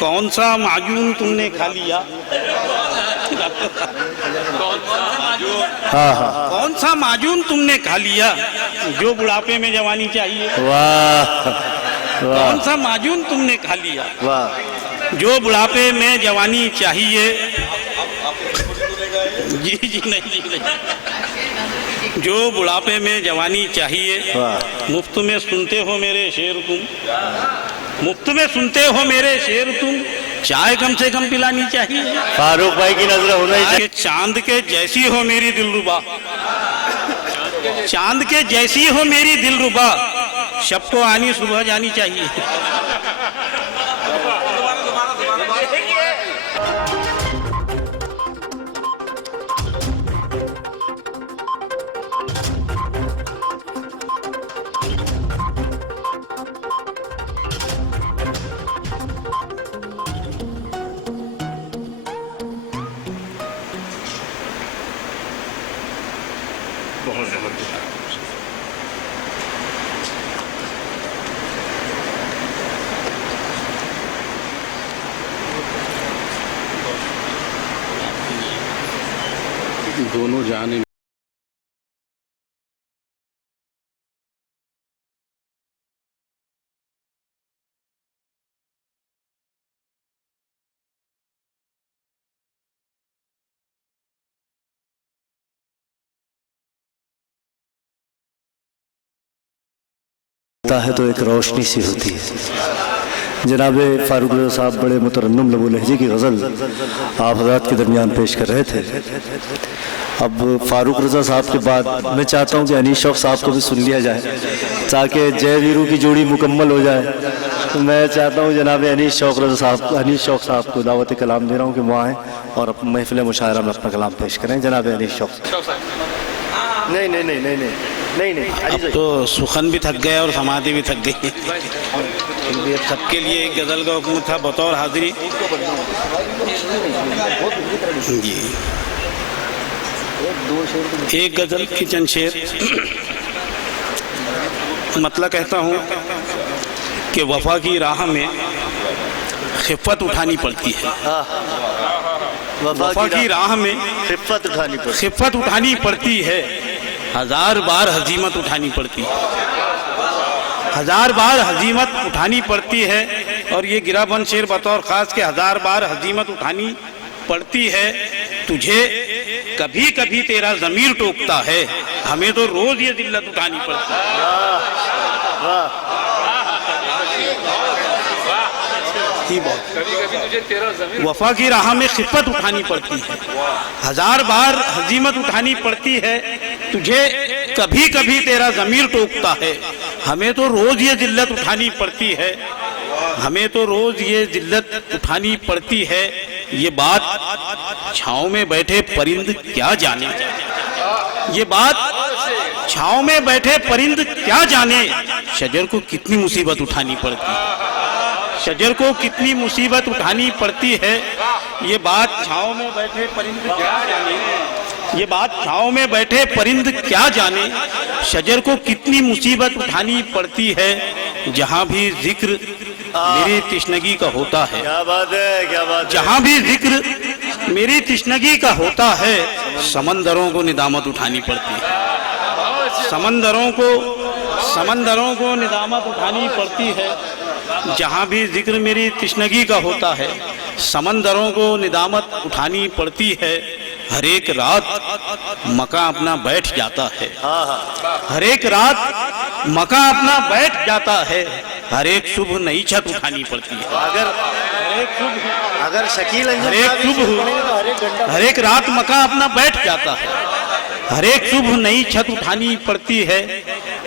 कौन सा माजून तुमने खा लिया? हाँ हाँ, कौन सा माजून तुमने खा लिया जो बुढ़ापे में जवानी चाहिए? वाह वाह कौन सा माजून तुमने खा लिया वाह। जो बुढ़ापे में जवानी चाहिए? जी जी नहीं। जो बुढ़ापे में जवानी चाहिए, मुफ्त में सुनते हो मेरे शेर तुम, मुफ्त में सुनते हो मेरे शेर तुम, चाय कम से कम पिलानी चाहिए। फारूक भाई की नजर होना ही चाहिए। चांद के जैसी हो मेरी दिलरुबा, चांद के जैसी हो मेरी दिलरुबा, सबको आनी सुबह जानी चाहिए। बहुत जबरदस्त। दोनों जाने है तो एक रोशनी सी होती है। जनाब फारूक रज़ा साहब बड़े मुतरन्नुम लबो लहजे की गज़ल आप हज़रात के दरमियान पेश कर रहे थे। अब फारूक रज़ा साहब के बाद मैं चाहता हूँ कि अनीस शौक़ साहब को भी सुन लिया जाए ताकि जय वीरू की जोड़ी मुकम्मल हो जाए। तो मैं चाहता हूँ जनाब अनीस शौक़ साहब को दावत कलाम दे रहा हूँ कि वहाँ आएँ और महफ़िल मुशायरा में अपना कलाम पेश करें। जनाब अनीस शौक़ नहीं नहीं नहीं नहीं नहीं नहीं नहीं। अब तो सुखन भी थक गया और समाधि भी थक गई। सबके लिए एक गज़ल का हुक्म था बतौर हाजिरी। जी एक गज़ल की चंद शेर। मतलब कहता हूँ कि वफा की राह में खिफ़त उठानी पड़ती है। वफा की राह में खिफ़त उठानी पड़ती है, हजार बार हजीमत उठानी पड़ती है, हजार बार हजीमत उठानी पड़ती है। और ये गिराबंद शेर बतौर ख़ास के हजार बार हजीमत उठानी पड़ती है। तुझे कभी कभी तेरा ज़मीर टोकता है, हमें तो रोज़ ये जिल्लत उठानी पड़ती है। वफा की राह में खिफ़त उठानी पड़ती है, हजार बार हजीमत उठानी पड़ती है। तुझे कभी कभी तेरा ज़मीर टोकता है, हमें तो रोज़ ये जिल्लत उठानी पड़ती है, हमें तो रोज़ ये जिल्लत उठानी पड़ती है। ये बात छाँव में बैठे परिंद क्या जाने, ये बात छाँव में बैठे परिंद क्या जाने, शजर को कितनी मुसीबत उठानी पड़ती है, शजर को कितनी मुसीबत उठानी पड़ती है। ये बात छाँव में बैठे परिंद क्या जाने, ये बात छाँव में बैठे परिंद क्या जाने, शजर को कितनी मुसीबत उठानी पड़ती है। जहाँ भी जिक्र मेरी तिश्नगी का होता है, क्या बात है, क्या बात है। जहाँ भी जिक्र मेरी तिश्नगी का होता है, समंदरों को निदामत उठानी पड़ती है, समंदरों को निदामत उठानी पड़ती है। जहाँ भी जिक्र मेरी तिश्नगी का होता है, समंदरों को निदामत उठानी पड़ती है। हर एक रात मका अपना बैठ जाता है, हर एक रात मका अपना बैठ जाता है, हर एक सुबह नई छत उठानी पड़ती है। अगर शकील हर एक रात मका अपना बैठ जाता है, हर एक सुबह नई छत उठानी पड़ती है,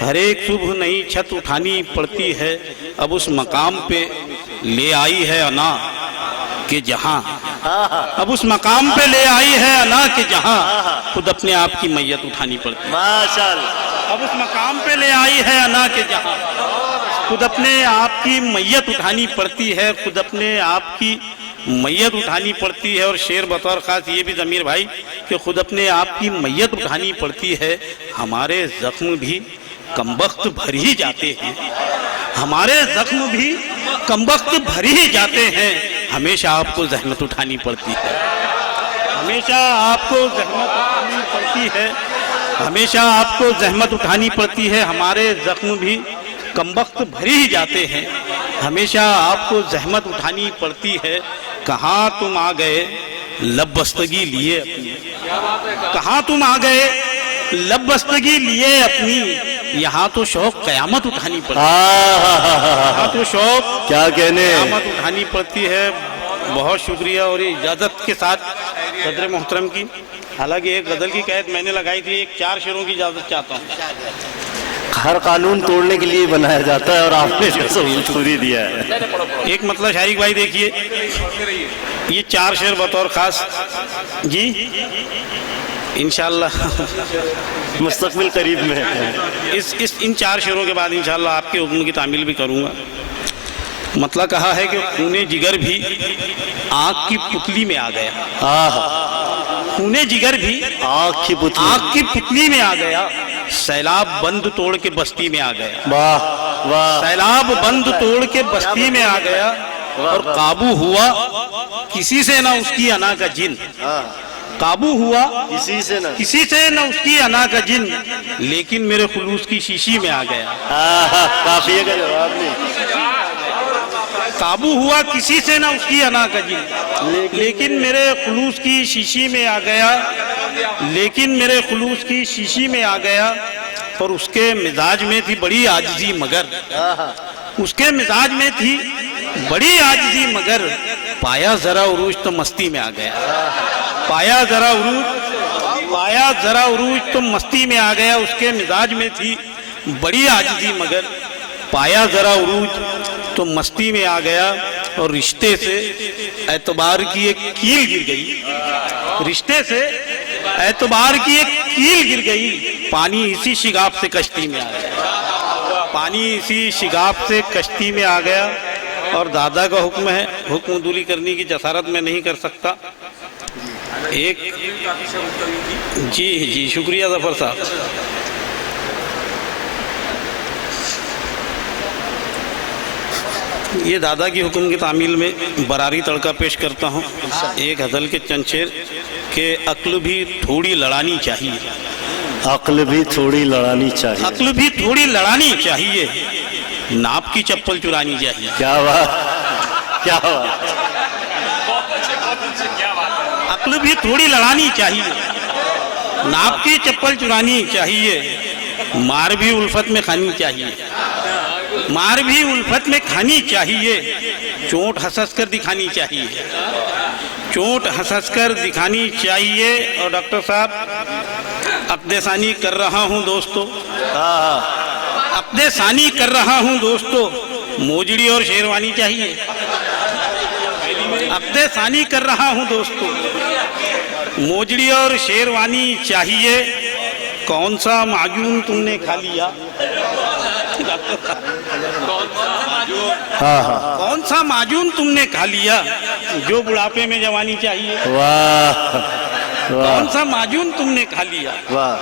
हर एक सुबह नई छत उठानी पड़ती है। अब उस मकाम पे ले आई है अना कि जहाँ, अब उस मकाम पे ले आई है अना कि जहाँ खुद अपने आप की मैयत उठानी पड़ती है। माशाअल्लाह। अब उस मकाम पे ले आई है अना कि जहाँ खुद अपने आप की मैयत उठानी पड़ती है, खुद अपने आप की मैयत उठानी पड़ती है। और शेर बतौर ख़ास ये भी ज़मीर भाई कि खुद अपने आप की मैयत उठानी पड़ती है। हमारे ज़ख्म भी कमबख्त भर ही जाते हैं, हमारे ज़ख्म भी कमबख्त भर ही जाते हैं। हमेशा आपको जहमत उठानी पड़ती है, हमेशा आपको जहमत उठानी पड़ती है, हमेशा आपको जहमत उठानी पड़ती है। हमारे जख्म भी कमबख्त भर ही जाते हैं, हमेशा आपको जहमत उठानी पड़ती है। कहाँ तुम आ गए लब बस्तगी लिए अपनी, कहाँ तुम आ गए लब बस्तगी लिए अपनी, यहाँ तो शौक कयामत उठानी पड़ती है, यहाँ तो शौक क्या कहने, कयामत उठानी पड़ती है। बहुत शुक्रिया और ये इजाज़त के साथ सदर मोहतरम की। हालांकि एक गज़ल की कैद मैंने लगाई थी, एक 4 शेरों की इजाज़त चाहता हूँ। हर कानून तोड़ने के लिए बनाया जाता है और आपने इसको पूरी दिया है। एक मतलब शारिक भाई देखिए, ये 4 शेर बतौर खास जी इंशाअल्लाह मुस्तकबिल करीब में है। इन 4 शेरों के बाद इंशाअल्लाह आपके हुक्म की तामील भी करूँगा। मतलब कहा है कि खूने जिगर भी आँख की पुतली में आ गया, खूने जिगर भी आँख की पुतली में आ गया, सैलाब बंद तोड़ के बस्ती में आ गया, वाह वाह, सैलाब बंद तोड़ के बस्ती में आ गया, और काबू हुआ किसी से ना उसकी अना का जिन, काबू हुआ किसी से ना उसकी अना का जिन, लेकिन मेरे खुलूस की शीशी में आ गया। काफिया का जवाब नहीं। काबू हुआ किसी से ना उसकी अना का जिन, लेकिन मेरे खुलूस की शीशी में आ गया, लेकिन मेरे खुलूस की शीशी में आ गया। और उसके मिजाज में थी बड़ी आजिज़ी मगर, उसके मिजाज में थी बड़ी आजिज़ी मगर, पाया जरा उरूज तो मस्ती में आ गया, पाया जरा उरूज तो मस्ती में आ गया। उसके मिजाज में थी बड़ी आजिज़ी मगर, पाया जरा उरूज तो मस्ती में आ गया। और रिश्ते से एतबार की एक कील गिर गई, रिश्ते से एतबार की एक कील गिर गई, पानी इसी शिगाफ से कश्ती में आ गया, पानी इसी शिगाफ से कश्ती में आ गया। और दादा का हुक्म है, हुक्म दूली करने की जसारत मैं नहीं कर सकता। एक जी शुक्रिया जफर साहब। ये दादा की हुक्म की तामील में बरारी तड़का पेश करता हूँ। एक गज़ल के चंद शेर के अक्ल भी थोड़ी लड़ानी चाहिए, अक्ल भी थोड़ी लड़ानी चाहिए, अक्ल भी थोड़ी लड़ानी चाहिए, नाप की चप्पल चुरानी चाहिए। क्या बात, क्या बात, अक्ल भी थोड़ी लड़ानी चाहिए, नाप की चप्पल चुरानी चाहिए, मार भी उल्फत में खानी चाहिए, मार भी उल्फत में खानी चाहिए, चोट हंस कर दिखानी चाहिए, चोट हंस कर दिखानी चाहिए। और डॉक्टर साहब अब्देसानी कर रहा हूँ दोस्तों, अब्देसानी कर रहा हूँ दोस्तों, मोजड़ी और शेरवानी चाहिए, अब्देसानी कर रहा हूँ दोस्तों, मोजड़ी और शेरवानी चाहिए। कौन सा माजून तुमने खा लिया, कौन सा माजून तुमने खा लिया, जो बुढ़ापे में जवानी चाहिए। वाह, कौन सा माजून तुमने खा लिया, वाह,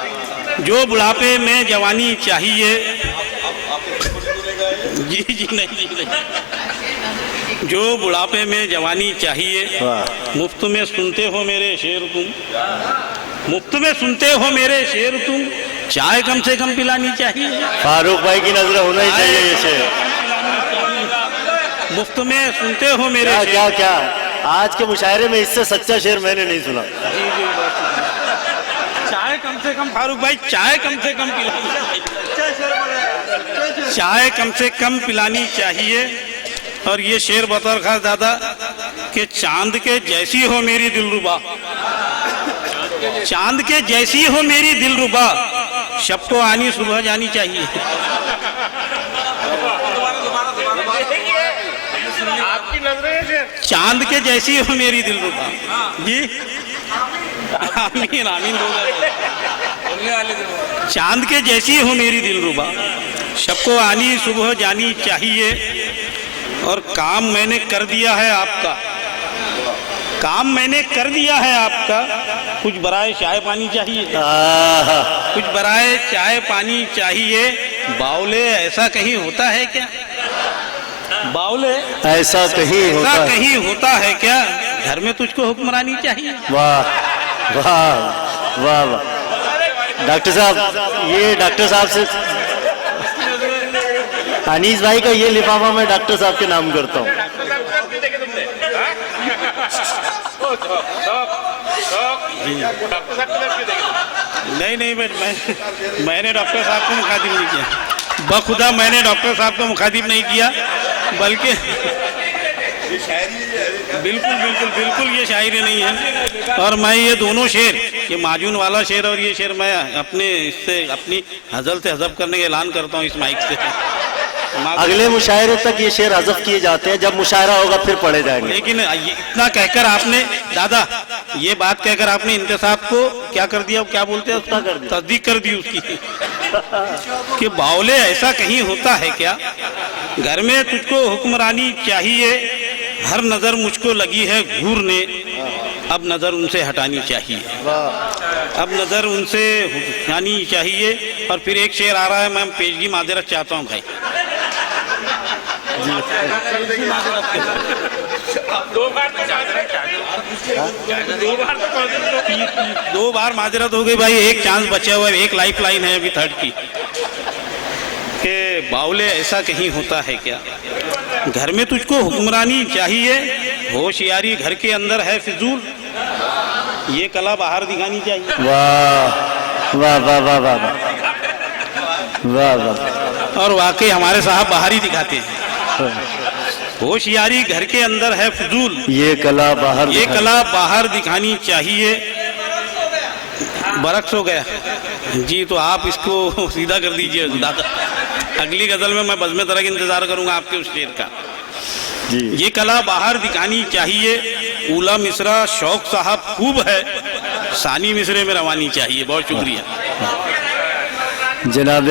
जो बुढ़ापे में जवानी चाहिए। जी नहीं, जो बुढ़ापे में जवानी चाहिए। मुफ्त में सुनते हो मेरे शेर तुम, मुफ्त में सुनते हो मेरे शेर तुम, चाय कम से कम पिलानी चाहिए। फारूक भाई की नजर होना ही चाहिए ये शेर। मुफ्त में सुनते हो मेरे क्या शेर, क्या क्या, आज के मुशायरे में इससे सच्चा शेर मैंने नहीं सुना। चाय कम से कम, फारूक भाई चाय कम से कम पिलानी चाहिए, चाय कम से कम पिलानी चाहिए। और ये शेर बतौर खास दादा कि चांद के जैसी हो मेरी दिलरुबा, चांद के जैसी हो मेरी दिलरुबा, शब को आनी सुबह जानी चाहिए। आपकी नजरें चांद के जैसी हो मेरी दिलरुबा जी, आमीन आमीन। चांद के जैसी हो मेरी दिलरुबा, शब को आनी सुबह जानी चाहिए। और काम मैंने कर दिया है आपका, काम मैंने कर दिया है आपका, कुछ बराए चाय पानी चाहिए, कुछ बराए चाय पानी चाहिए। बावले ऐसा कहीं होता है क्या, बावले ऐसा कहीं होता ऐसा है। कहीं होता है क्या, घर में तुझको हुक्मरानी चाहिए। वाह वाह वाह वाह। डॉक्टर साहब, ये डॉक्टर साहब से अनीस भाई का ये लिफाफा मैं डॉक्टर साहब के नाम करता हूँ। नहीं नहीं, मैंने डॉक्टर साहब को मुखातिब नहीं किया, बखुदा मैंने डॉक्टर साहब को मुखातिब नहीं किया, बल्कि बिल्कुल बिल्कुल बिल्कुल ये शायरी नहीं है। और मैं ये दोनों शेर, ये माजून वाला शेर और ये शेर मैं अपने इससे अपनी हजल से हजब करने का ऐलान करता हूँ इस माइक से। अगले मुशायरे तक ये शेर हज़फ किए जाते हैं, जब मुशायरा होगा फिर पढ़े जाएंगे। लेकिन इतना कहकर आपने दादा, ये बात कहकर आपने इंतसाब को क्या कर दिया, क्या बोलते हैं उसका, तस्दीक कर दी उसकी कि बावले ऐसा कहीं होता है क्या, घर में तुझको हुक्मरानी चाहिए, हर नजर मुझको लगी है घूरने, अब नजर उनसे हटानी चाहिए, अब नजर उनसे हटानी चाहिए। और फिर एक शेर आ रहा है, मैं पेशगी माजरत चाहता हूँ भाई। दो बार माजरत हो गई भाई, एक चांस बचा हुआ है, एक लाइफ लाइन है अभी थर्ड की। कि बावले ऐसा कहीं होता है क्या, घर में तुझको हुक्मरानी चाहिए, होशियारी घर के अंदर है फिजूल, ये कला बाहर दिखानी चाहिए। वाह वाह वाह वाह वाह वाह वाह। और वाकई हमारे साहब बाहर ही दिखाते हैं। होशियारी घर के अंदर है फिजूल, ये कला बाहर, ये कला बाहर दिखानी चाहिए। बरक्स हो गया जी, तो आप इसको सीधा कर दीजिए दादा। अगली गजल में मैं बज़्म तरह इंतजार करूंगा आपके उस शेर का जी। ये कला बाहर दिखानी चाहिए, ऊला मिसरा शौक साहब खूब है, सानी मिसरे में रवानी चाहिए। बहुत शुक्रिया जनाब।